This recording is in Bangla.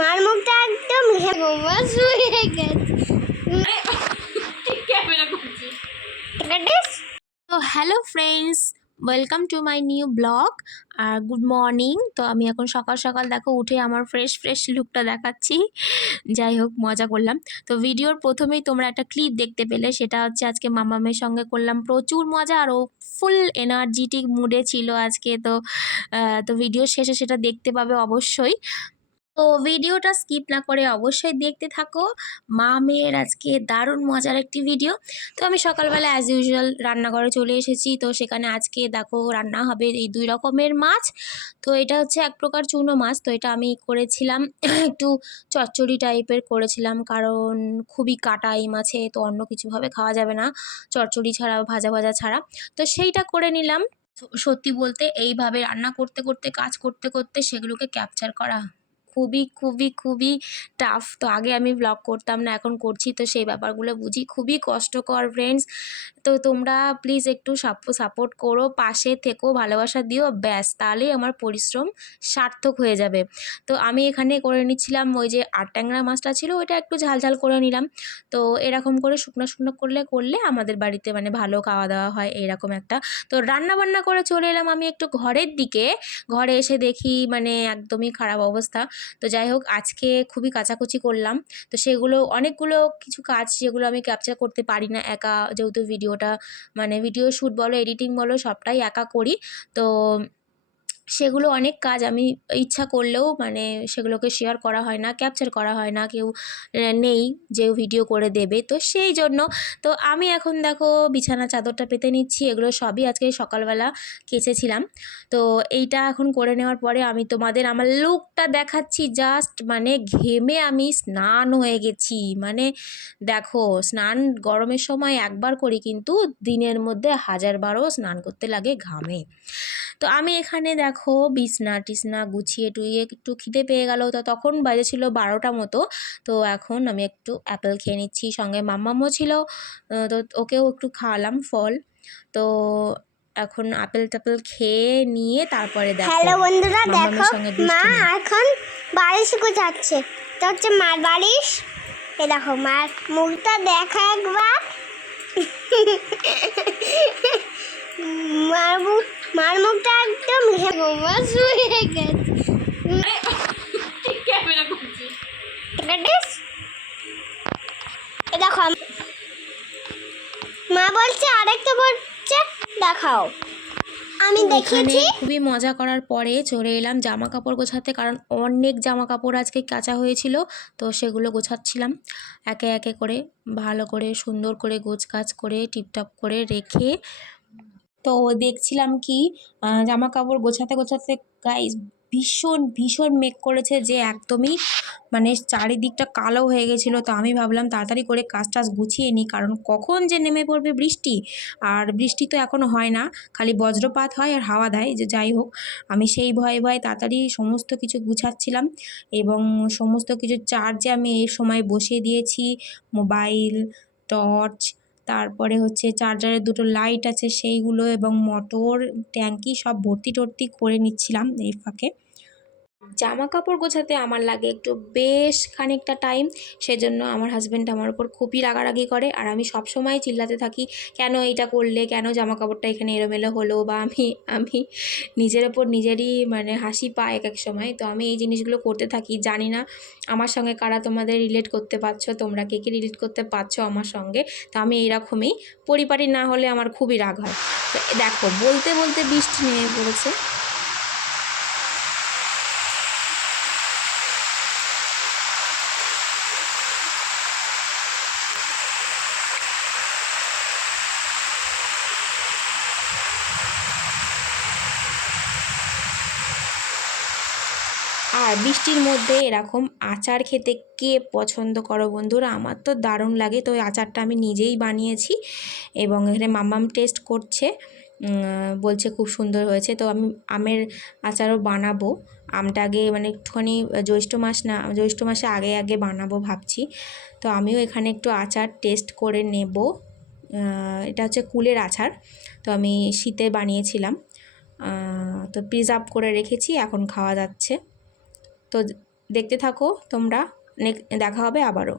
মার মুখটা একদম ঘেমাস হয়ে গেছে। তো hello friends, welcome to my new blog. আর গুড মর্নিং। তো আমি এখন সকাল সকাল দেখো উঠে আমার ফ্রেশ লুকটা দেখাচ্ছি। যাই হোক, মজা করলাম। তো ভিডিওর প্রথমেই তোমরা একটা ক্লিপ দেখতে পেলে, সেটা হচ্ছে আজকে মামামের সঙ্গে করলাম প্রচুর মজা, আর ও ফুল এনার্জেটিক মুডে ছিল আজকে। তো ভিডিও শেষে সেটা দেখতে পাবে অবশ্যই। তো ভিডিওটা স্কিপ না করে অবশ্যই দেখতে থাকো। মা মেয়ের আজকে দারুণ মজার একটি ভিডিও। তো আমি সকালবেলা অ্যাজ ইউজুয়াল রান্নাঘরে চলে এসেছি। তো সেখানে আজকে দেখো রান্না হবে এই 2 রকমের মাছ। তো এটা হচ্ছে এক প্রকার চুনো মাছ। তো এটা আমি করেছিলাম একটু চচ্চড়ি টাইপের করেছিলাম, কারণ খুবই কাটা এই মাছে, তো অন্য কিছুভাবে খাওয়া যাবে না চচ্চড়ি ছাড়া, ভাজা ভাজা ছাড়া। তো সেইটা করে নিলাম। সত্যি বলতে এইভাবে রান্না করতে করতে, কাজ করতে করতে সেগুলোকে ক্যাপচার করা খুবই টাফ। তো আগে আমি ব্লগ করতাম না, এখন করছি, তো সেই ব্যাপারগুলো বুঝি। খুবই কষ্টকর ফ্রেন্ডস। তো তোমরা প্লিজ একটু সাপোর্ট করো, পাশে থেকো, ভালোবাসা দিও, ব্যাস তাহলেই আমার পরিশ্রম সার্থক হয়ে যাবে। তো আমি এখানে করে নিচ্ছিলাম ওই যে ট্যাংরা মাছটা ছিল, ওইটা একটু ঝাল করে নিলাম। তো এরকম করে শুকনো করলে আমাদের বাড়িতে মানে ভালো খাওয়া দাওয়া হয়, এরকম একটা। তো রান্না বান্না করে চলে এলাম আমি একটু ঘরের দিকে। ঘরে এসে দেখি মানে একদমই খারাপ অবস্থা। তো যাই হোক, আজকে খুবই কাচাকুচি করলাম। তো সেগুলো অনেকগুলো কিছু কাজ যেগুলো আমি ক্যাপচার করতে পারি না একা, যেহেতু ভিডিওটা মানে ভিডিও শ্যুট বলো, এডিটিং বলো, সবটাই একা করি। তো সেগুলো অনেক কাজ আমি ইচ্ছা করলেও মানে সেগুলোকে শেয়ার করা হয় না, ক্যাপচার করা হয় না, কেউ নেই যে ভিডিও করে দেবে। তো সেই জন্য তো আমি এখন দেখো বিছানা চাদরটা পেতে নিচ্ছি। এগুলো সবই আজকে সকালবেলা কেচেছিলাম। তো এইটা এখন করে নেওয়ার পরে আমি তোমাদের আমার লুকটা দেখাচ্ছি। জাস্ট মানে ঘেমে আমি স্নান হয়ে গেছি। মানে দেখো, স্নান গরমের সময় একবার করি, কিন্তু দিনের মধ্যে 1000বারও স্নান করতে লাগে ঘামে। তো আমি এখানে দেখো বিছনা টিছনা গুছিয়ে টুইয়ে একটু খিদে পেয়ে গেল। তো তখন বাজেছিল 12টা মতো। তো এখন আমি একটু অ্যাপেল খেয়ে নিচ্ছি, সঙ্গে মাম্মামও ছিল। তো ওকেও একটু খাওয়ালাম ফল। তো এখন আপেল টাপেল খেয়ে নিয়ে তারপরে দেখো হ্যালো বন্ধুরা, দেখো মাম্মামের সঙ্গে মা দুষ্টুমি। এখন বালিশ গোছাচ্ছে। এটা হচ্ছে মার বালিশ। এ দেখো মার মুখটা দেখা একবার। মার মুখটা একদম ঘেমাস হয়ে গেছে। এ দেখো মা বলছে আরেকটা বলছে দেখাও। আমি এখানে দেখেছি। খুবই মজা করার পরে চলে এলাম জামা কাপড় গোছাতে, কারণ অনেক জামা কাপড় আজকে কাচা হয়েছিল। তো সেগুলো গোছাচ্ছিলাম একে একে করে, ভালো করে সুন্দর করে গোছগাছ করে টিপটপ করে রেখে। তো দেখছিলাম কি জামা কাপড় গোছাতে গাইস ভীষণ মেঘ করেছে, যে একদমই মানে চারিদিকটা কালো হয়ে গেছিলো। তো আমি ভাবলাম তাড়াতাড়ি করে কাজ টাজ গুছিয়ে নিই, কারণ কখন যে নেমে পড়বে বৃষ্টি। আর বৃষ্টি তো এখন হয় না, খালি বজ্রপাত হয় আর হাওয়া দেয়। যে যাই হোক, আমি সেই ভয়ে তাড়াতাড়ি সমস্ত কিছু গুছাচ্ছিলাম, এবং সমস্ত কিছু চার্জে আমি এই সময় বসিয়ে দিয়েছি। মোবাইল, টর্চ, তারপরে হচ্ছে চার্জারের 2টো লাইট আছে সেইগুলো, এবং মোটর, ট্যাঙ্কি সব ভর্তি টর্তি করে নিচ্ছিলাম এই ফাঁকে। জামা কাপড় গোছাতে আমার লাগে একটু বেশ খানিকটা টাইম। সেজন্য আমার হাজব্যান্ড আমার উপর খুবই রাগারাগি করে, আর আমি সব সময় চিল্লাতে থাকি, কেন এইটা করলে, কেন জামা কাপড়টা এখানে এলোমেলো হলো, বা আমি নিজের ওপর নিজেরই মানে হাসি পায় এক সময়। তো আমি এই জিনিসগুলো করতে থাকি। জানি না আমার সঙ্গে কারা তোমাদের রিলেট করতে পারছো, তোমরা কে রিলেট করতে পারছো আমার সঙ্গে। তো আমি এইরকমই, পরিপাটি না হলে আমার খুবই রাগ হয়। তো দেখো বলতে বৃষ্টি নেমে পড়েছে। আর বৃষ্টির মধ্যে এরকম আচার খেতে কে পছন্দ করো বন্ধুরা? আমার তো দারুণ লাগে। তো ওই আচারটা আমি নিজেই বানিয়েছি, এবং এখানে মাম্মাম টেস্ট করছে, বলছে খুব সুন্দর হয়েছে। তো আমি আমের আচারও বানাবো। আমটা আগে মানে একটুখানি জ্যৈষ্ঠ মাসে আগে বানাবো ভাবছি। তো আমিও এখানে একটু আচার টেস্ট করে নেব। এটা হচ্ছে কুলের আচার। তো আমি শীতে বানিয়েছিলাম। তো প্রিজার্ভ করে রেখেছি, এখন খাওয়া যাচ্ছে। তো দেখতে থাকো তোমরা, দেখা হবে আবারও।